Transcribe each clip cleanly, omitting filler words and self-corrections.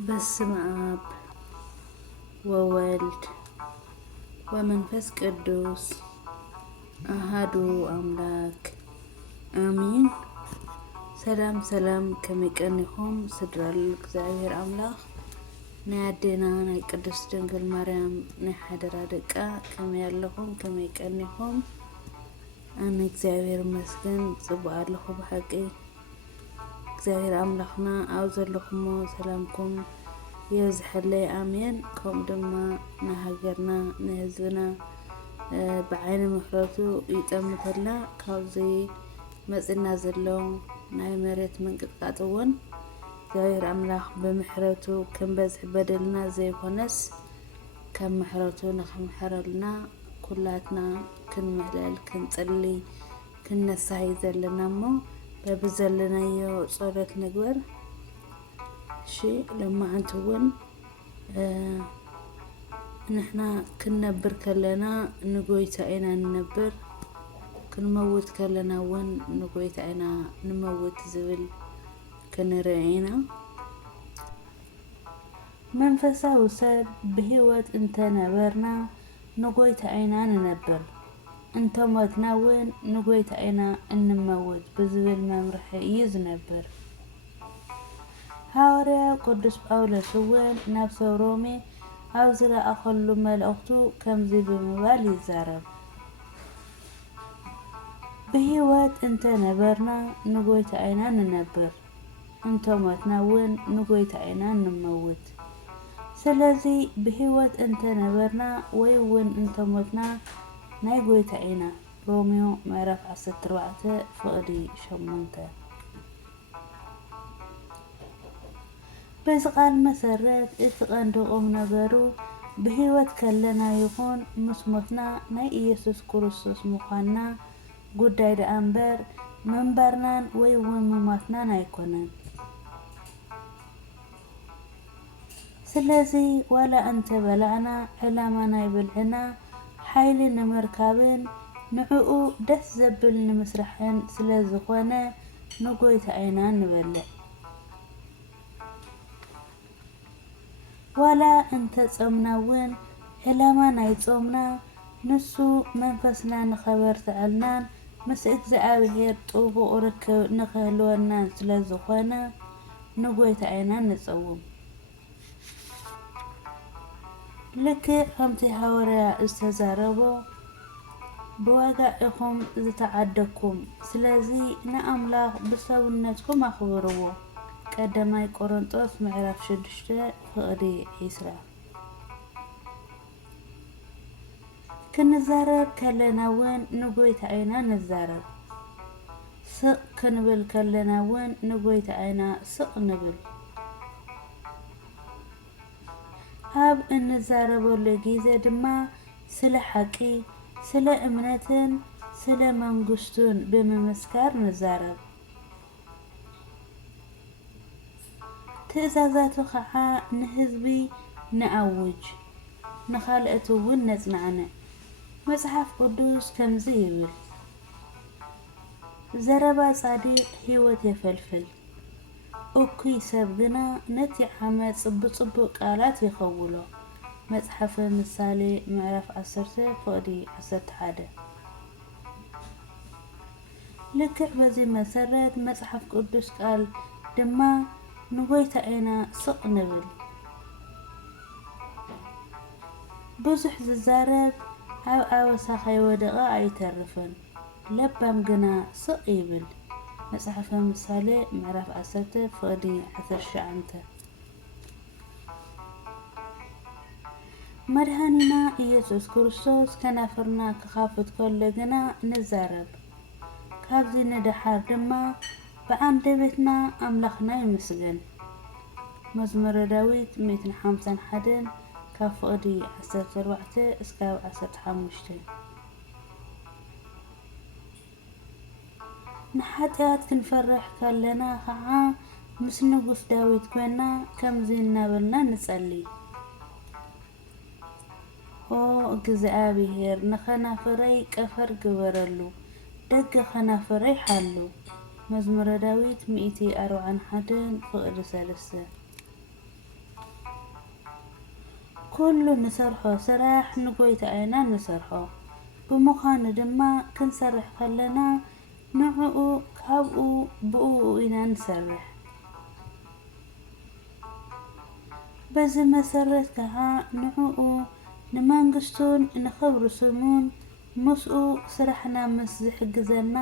በስመ አብ ወወልድ ወመንፈስ ቅዱስ አሃዱ አምላክ አሚን። ሰላም ሰላም ከመይቀኒኹም ስድራል እግዚአብሔር አምላኽ ናይ አዴና ናይ ቅድስት ድንግል ማርያም ናይ ሓደራ ደቃ ከመይ ኣለኹም ከመይቀኒኹም? አነ እግዚአብሔር ይመስገን ጽቡቕ ኣለኹ ብሓቂ። እግዚአብሔር አምላኽና ኣብ ዘለኹሞ ሰላምኩም የብዝሐለይ አሜን። ከምኡ ድማ ንሃገርና ንህዝብና ብዓይኒ ምሕረቱ ይጠምተላ። ካብዚ መፂና ዘሎ ናይ መሬት ምንቅጥቃጥ እውን እግዚአብሔር አምላኽ ብምሕረቱ ክንበዝሕ በደልና ዘይኮነስ ከም ምሕረቱ ንኽምሕረልና ኩላትና ክንምህለል ክንጽሊ ክነሳይ ዘለና እሞ በብዘለናዮ ጸሎት ንግበር። እሺ ለማዓንቲ እውን ንሕና ክንነብር ከለና ንጎይታ ኢና ንነብር፣ ክንመውት ከለና እውን ንጎይታ ኢና ንመውት ዝብል ክንርኢ ኢና። መንፈሳዊ ሰብ ብሂወት እንተነበርና ንጎይታ ኢና ንነብር፣ እንተሞትና እውን ንጎይታ ኢና እንመውት ብዝብል መምርሒ እዩ ዝነብር። ሐዋርያ ቅዱስ ጳውሎስ እውን ናብ ሰብ ሮሜ ኣብ ዝለኣኸሉ መልእኽቱ ከምዚ ብምባል ይዛረብ። ብሂወት እንተነበርና ንጎይታ ኢና ንነብር፣ እንተሞትና እውን ንጎይታ ኢና እንመውት። ስለዚ ብሂወት እንተነበርና ወይ እውን እንተሞትና ናይ ጎይታ ኢና። ሮሜዮ ምዕራፍ 14 ፍቕዲ 8። በዚ ቃል መሰረት እቲ ቀንዲ ቁም ነገሩ ብሂወት ከለና ይኹን ምስ ሞትና ናይ ኢየሱስ ክርስቶስ ምዃንና ጉዳይ ደኣ እምበር ምንባርናን ወይ እውን ምሟትናን ኣይኮነን። ስለዚ ዋላ እንተበላዕና ዕላማ ናይ ብልዕና ሓይሊ ንምርካብን ንዕኡ ደስ ዘብል ንምስራሕን ስለ ዝኾነ ንጎይታ ኢና ንበልዕ። ዋላ እንተጾምና እውን ዕላማ ናይ ጾምና ንሱ መንፈስና ንኸበርትዐልናን ምስ እግዚአብሔር ጥቡቕ ርክብ ንኽህልወናን ስለ ዝኾነ ንጎይታ ኢና ንጽውም። ልክዕ ከምቲ ሐዋርያ ዝተዛረቦ ብዋጋ ኢኹም ዝተዓደግኩም፣ ስለዚ ንኣምላኽ ብሰብነትኩም ኣኽብርዎ። ቀዳማይ ቆሮንጦስ ምዕራፍ 6 ፍቕዲ 20። ክንዛረብ ከለና እውን ንጎይታ ኢና ንዛረብ። ስቕ ክንብል ከለና እውን ንጎይታ ኢና ስቕ ንብል። ኣብ እንዛረበሉ ጊዜ ድማ ስለ ሓቂ፣ ስለ እምነትን ስለ መንግስቱን ብምምስካር ንዛረብ። ትእዛዛቱ ከዓ ንህዝቢ ንኣውጅ፣ ንኻልኦት እውን ነጽናዕነ። መጽሓፍ ቅዱስ ከምዚ ይብል፣ ዘረባ ጻዲቕ ህይወት የፈልፍል፣ እኩይ ሰብ ግና ነቲ ዓመፅ ብጽቡቕ ቃላት ይኸውሎ። መጽሓፈ ምሳሌ ምዕራፍ 10 ፍቕዲ 11። ልክዕ በዚ መሰረት መጽሓፍ ቅዱስ ቃል ድማ ንጎይታ ኢና ስቕ ንብል። ብዙሕ ዝዛረብ ኣብ ኣበሳ ከይወደቐ ኣይተርፍን፣ ለባም ግና ስቕ ይብል። መጽሓፈ ምሳሌ ምዕራፍ 10 ፍቕዲ 19። መድሃኒና ኢየሱስ ክርስቶስ ከናፍርና ክኻፍት ከሎ ግና ንዛረብ። ካብዚ ንድሓር ድማ ብኣንደበትና ኣምላኽና ይመስገን። መዝሙረ ዳዊት 151 ካብ ፍቕዲ 14 እስካብ 15። ንሓጢኣት ክንፈርሕ ከለና ከዓ ምስ ንጉስ ዳዊት ኮይና ከምዚ እናበልና ንጸሊ፣ ኦ እግዚአብሔር ንኸናፍረይ ቀፈር ግበረሉ፣ ደገ ኸናፍረይ ሓሉ። መዝሙረ ዳዊት 141 ፍቕዲ 3። ኩሉ ንሰርሖ ስራሕ ንጎይታ ኢና ንሰርሖ ብምዃኑ ድማ ክንሰርሕ ከለና ንዕኡ ካብኡ ብኡ ኢና ንሰርሕ። በዚ መሰረት ከዓ ንዕኡ ንመንግስቱን ንክብሪ ስሙን ምስኡ ስራሕና ምስ ዝሕግዘና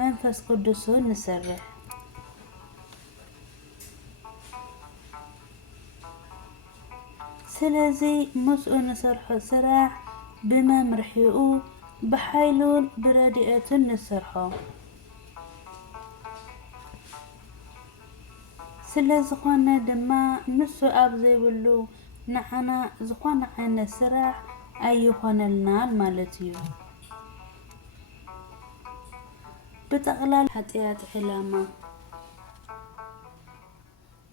መንፈስ ቅዱስን ንሰርሕ። ስለዚ ምስኡ ንሰርሖ ስራሕ ብመምርሒኡ ብሓይሉን ብረድኤቱን ንሰርሖ። ስለዝኾነ ድማ ንሱ ኣብ ዘይብሉ ንዓና ዝኾነ ዓይነት ስራሕ ኣይኾነልናን ማለት እዩ። ብጠቕላላ ኃጢአት ዕላማ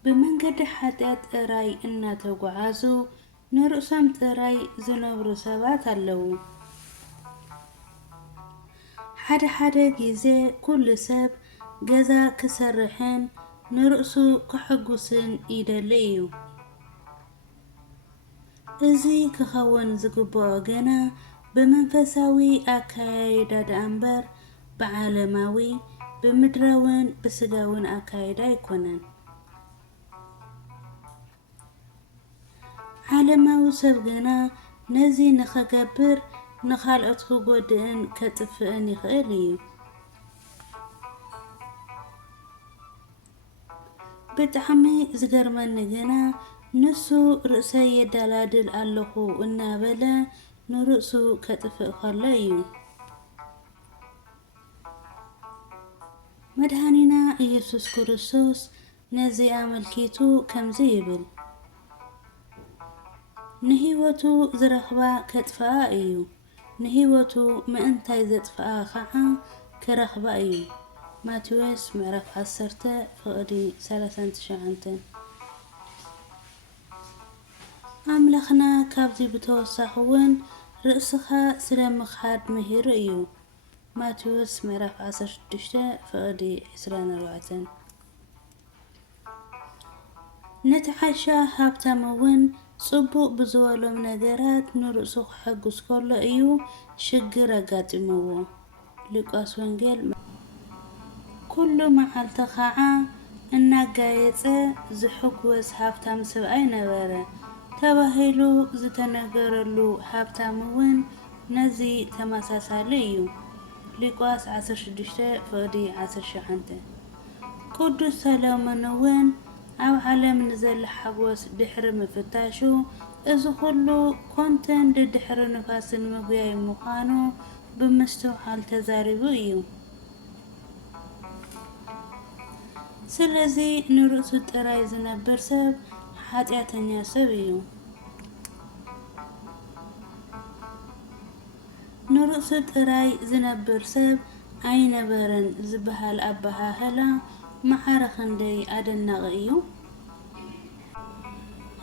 ብመንገዲ ኃጢአት ጥራይ እናተጓዓዙ ንርእሶም ጥራይ ዝነብሩ ሰባት ኣለዉ። ሓደ ጊዜ ኩሉ ሰብ ገዛ ክሰርሕን ንርእሱ ክሕጉስን ይደሊ እዩ። እዚ ክኸውን ዝግብኦ ገና ብመንፈሳዊ ኣካያይዳ ደኣ እምበር ብዓለማዊ ብምድራውን ብስጋውን ኣካይዳ ኣይኮነን። ዓለማዊ ሰብ ገና ነዚ ንኸገብር ንኻልኦት ክጎድእን ከጥፍእን ይኽእል እዩ። ብጣዕሚ ዝገርመኒ ግና ንሱ ርእሰይ የዳላድል ኣለኹ እናበለ ንርእሱ ከጥፍእ ከሎ እዩ። መድኃኒና ኢየሱስ ክርስቶስ ነዚ ኣመልኪቱ ከምዚ ይብል፣ ንህይወቱ ዝረኽባ ከጥፍኣ እዩ፣ ንህይወቱ ምእንታይ ዘጥፍኣ ከዓ ክረኽባ እዩ። ማቴዎስ ምዕራፍ 10:39 ኣምላኽና ካብዚ ብተወሳኺ እውን ርእስኻ ስለ ምኽሓድ ምሂሩ እዩ። ማቴዎስ ምዕራፍ 16:24 ነቲ ሓሻ ሃብታም እውን ጽቡቕ ብዝበሎም ነገራት ንርእሱ ክሕጉስ ከሎ እዩ ሽግር ኣጋጢምዎ። ሉቃስ ወንጌል ኩሉ መዓልቲ ከዓ እናጋየፀ ዝሕጐስ ሃብታም ሰብኣይ ነበረ ተባሂሉ ዝተነገረሉ ሃብታም እውን ነዚ ተመሳሳሊ እዩ። ሉቃስ 16:19 ቅዱስ ሰሎሞን እውን ኣብ ዓለም ንዘለ ሓጐስ ድሕሪ ምፍታሹ እዚ ኩሉ ኮንተን ድሕሪ ንፋስን ምግያይ ምዃኑ ብምስትውዓል ተዛሪቡ እዩ። ስለዚ ንርእሱ ጥራይ ዝነብር ሰብ ኃጢአተኛ ሰብ እዩ። ንርእሱ ጥራይ ዝነብር ሰብ ኣይነበረን ዝበሃል ኣባሃህላ መዓረ ክንደይ ኣደናቂ እዩ።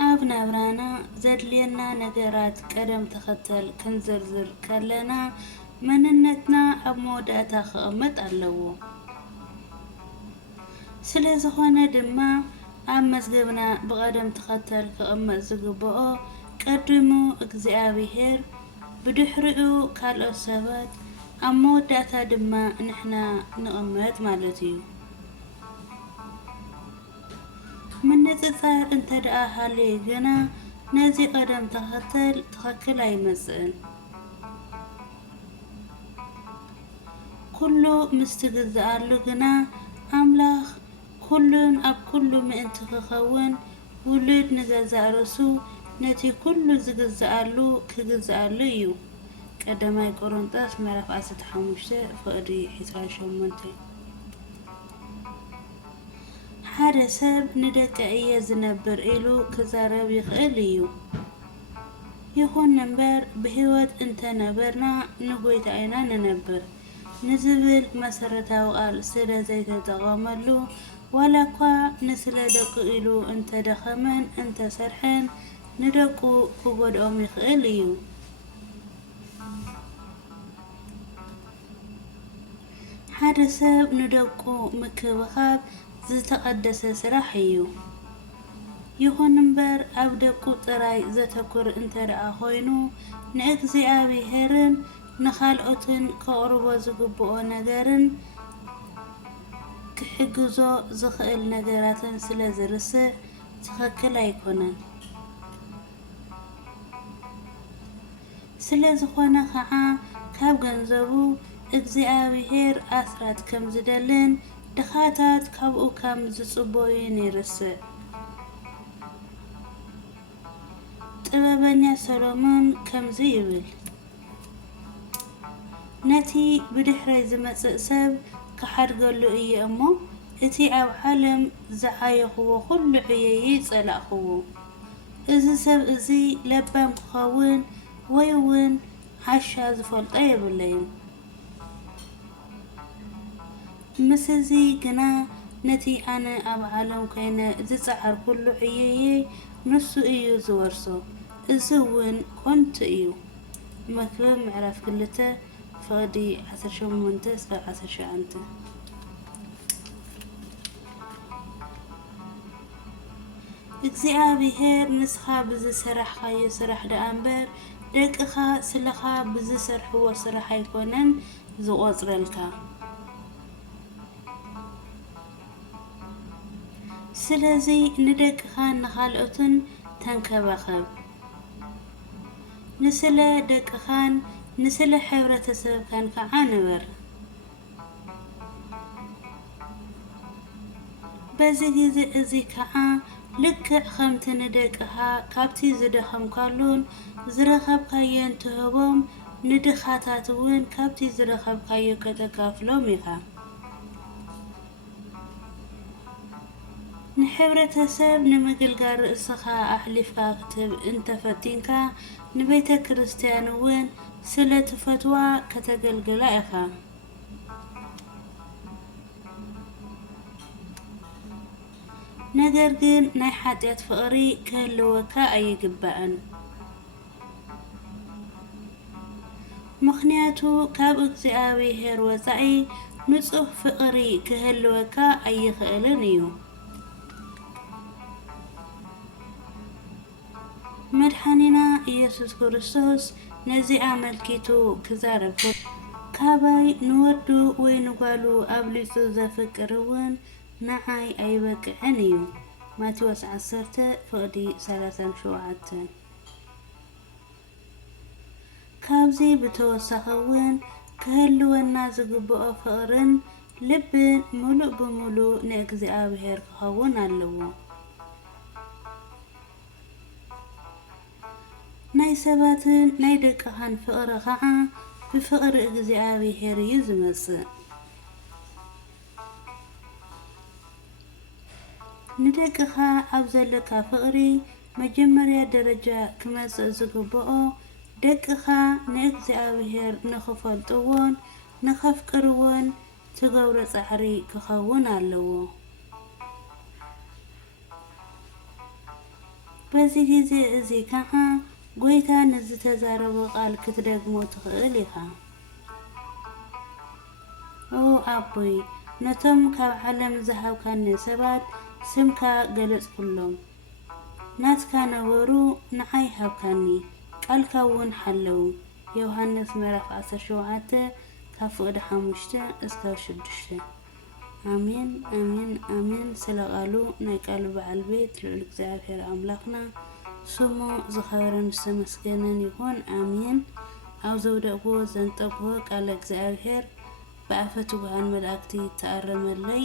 ኣብ ናብራና ዘድልየና ነገራት ቀደም ተኸተል ክንዝርዝር ከለና መንነትና ኣብ መወዳእታ ክቕመጥ ኣለዎ። ስለዝኾነ ድማ ኣብ መዝገብና ብቐደም ተኸተል ክቕመጥ ዝግብኦ ቀድሙ እግዚኣብሔር ብድሕሪኡ ካልኦት ሰባት ኣብ መወዳእታ ድማ ንሕና ንቕመጥ ማለት እዩ። ምንጽጻር እንተደኣ ሃልዩ ግና ነዚ ቀደም ተኸተል ትኽክል ኣይመጽእን። ኩሉ ምስትግዝኣሉ ግና ኣምላኽ ኩሉን ኣብ ኩሉ ምእንቲ ክኸውን ውሉድ ንገዛእ ርእሱ ነቲ ኩሉ ዝግዝኣሉ ክግዝኣሉ እዩ። ቀዳማይ ቆሮንጦስ ምዕራፍ 15:28 ሓደ ሰብ ንደቀ እየ ዝነብር ኢሉ ክዛረብ ይኽእል እዩ። ይኹን እምበር ብህይወት እንተነበርና ንጎይታ ኢና ንነብር ንዝብል መሰረታዊ ቃል ስለ ዘይተጠቐመሉ ዋላ እኳ ንስለ ደቁ ኢሉ እንተደኸመን እንተሰርሐን ንደቁ ክጎድኦም ይኽእል እዩ። ሓደ ሰብ ንደቁ ምክብኻብ ዝተቐደሰ ስራሕ እዩ። ይኹን እምበር ኣብ ደቁ ጥራይ ዘተኩር እንተደኣ ኮይኑ ንእግዚአብሔርን ንኻልኦትን ከቕርቦ ዝግብኦ ነገርን ክሕግዞ ዝኽእል ነገራትን ስለ ዝርስዕ ትኽክል ኣይኮነን። ስለ ዝኾነ ከዓ ካብ ገንዘቡ እግዚአብሔር ኣስራት ከም ዝደልን ድኻታት ካብኡ ከም ዝጽበዩን ይርስዕ። ጥበበኛ ሰሎሞን ከምዚ ይብል፣ ነቲ ብድሕረይ ዝመጽእ ሰብ ክሓድገሉ እየ እሞ እቲ ኣብ ዓለም ዝዓየኽዎ ኩሉ ዕየይ ጸላእኽዎ። እዚ ሰብ እዚ ለባም ክኸውን ወይ እውን ዓሻ ዝፈልጦ የብለይን። ምስ እዚ ግና ነቲ ኣነ ኣብ ዓለም ኮይነ ዝፀዓር ኩሉ ዕየየ ንሱ እዩ ዝወርሶ። እዚ እውን ኮንቲ እዩ። መክብብ ምዕራፍ 2 ፍቕዲ 18-19 እግዚአብሔር ንስኻ ብዝስራሕካዮ ስራሕ ደኣ እምበር ደቅኻ ስለኻ ብዝሰርሕዎ ስራሕ ኣይኮነን ዝቆፅረልካ። ስለዚ ንደቅኻን ንኻልኦትን ተንከባኸብ። ንስለ ደቅኻን ንስለ ሕብረተሰብካን ከዓ ንበር። በዚ ግዜ እዚ ከዓ ልክዕ ከምቲ ንደቅኻ ካብቲ ዝደኸምካሉን ዝረኸብካዮን ትህቦም ንድኻታት እውን ካብቲ ዝረኸብካዮ ከተካፍሎም ኢኻ። ንሕብረተሰብ ንምግልጋል ርእስኻ ኣሕሊፍካ ክትብ እንተፈቲንካ ንቤተ ክርስቲያን እውን ስለ ትፈትዋ ከተገልግላ ኢኻ። ነገር ግን ናይ ሓጢያት ፍቕሪ ክህልወካ ኣይግባእን። ምክንያቱ ካብ እግዚአብሔር ወፃኢ ንጹህ ፍቕሪ ክህልወካ ኣይኽእልን እዩ። መድሓኒና ኢየሱስ ክርስቶስ ነዚ ኣመልኪቱ ክዛረብ ካባይ ንወዱ ወይ ንጓሉ ኣብሊፁ ዘፍቅር እውን ንዓይ ኣይበቅዕን እዩ። ማቴዎስ 10:37 ካብዚ ብተወሳኺ እውን ክህልወና ዝግብኦ ፍቕርን ልብን ሙሉእ ብሙሉእ ንእግዚአብሔር ክኸውን ኣለዎ። ናይ ሰባትን ናይ ደቅኻን ፍቕሪ ከዓ ብፍቕሪ እግዚአብሔር እዩ ዝመጽእ። ንደቅኻ ኣብ ዘለካ ፍቕሪ መጀመርያ ደረጃ ክመጽእ ዝግብኦ ደቅኻ ንእግዚአብሔር ንኽፈልጥዎን ንኸፍቅርዎን ትገብሮ ጻዕሪ ክኸውን ኣለዎ። በዚ ግዜ እዚ ከዓ ጎይታ ንዝተዛረቦ ቃል ክትደግሞ ትኽእል ኢኻ። ኦ ኣቦይ ነቶም ካብ ዓለም ዝሃብካኒ ሰባት ስምካ ገለጽኩሎም። ናትካ ነበሩ ንዓይ ሃብካኒ ቃልካ እውን ሓለዉ። ዮሃንስ ምዕራፍ 17:5-6 ኣሜን ኣሜን ኣሜን። ስለ ቃሉ ናይ ቃሉ በዓል ቤት ልዑል እግዚአብሔር ኣምላኽና ስሙ ዝኸበረን ዝተመስገነን ይኹን። ኣሜን። ኣብ ዘውደቕዎ ዘንጠቕዎ ቃል እግዚአብሔር ብኣፈ ትጉሃን መላእክቲ ተኣረመለይ።